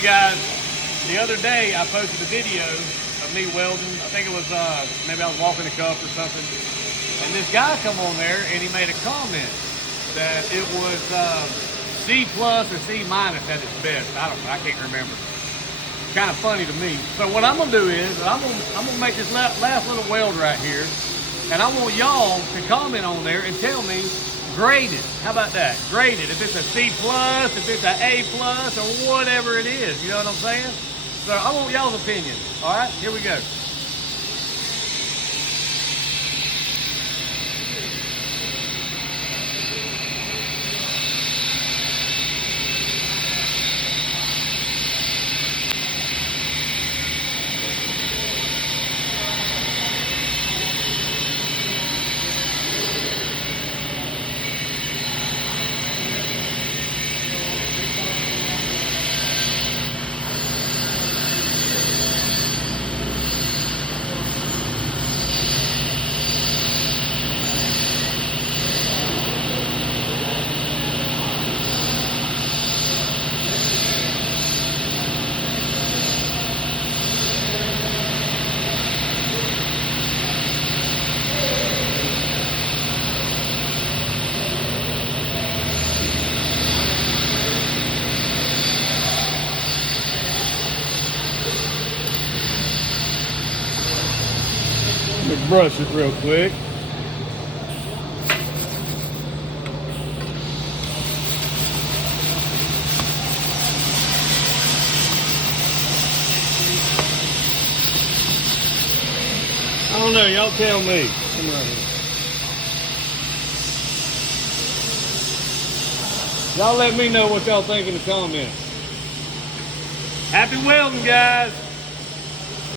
Hey guys, the other day I posted a video of me welding. I think it was, maybe I was walking a cup or something. And this guy come on there and he made a comment that it was C plus or C minus at its best. I can't remember. Kind of funny to me. So what I'm gonna do is, I'm gonna make this last little weld right here. And I want y'all to comment on there and tell me, grade it. How about that? Grade it. If it's a C plus, if it's an A plus, or whatever it is. You know what I'm saying? So I want y'all's opinion. All right, here we go. Let me brush it real quick. I don't know, y'all tell me. Come right here. Y'all let me know what y'all think in the comments. Happy welding, guys.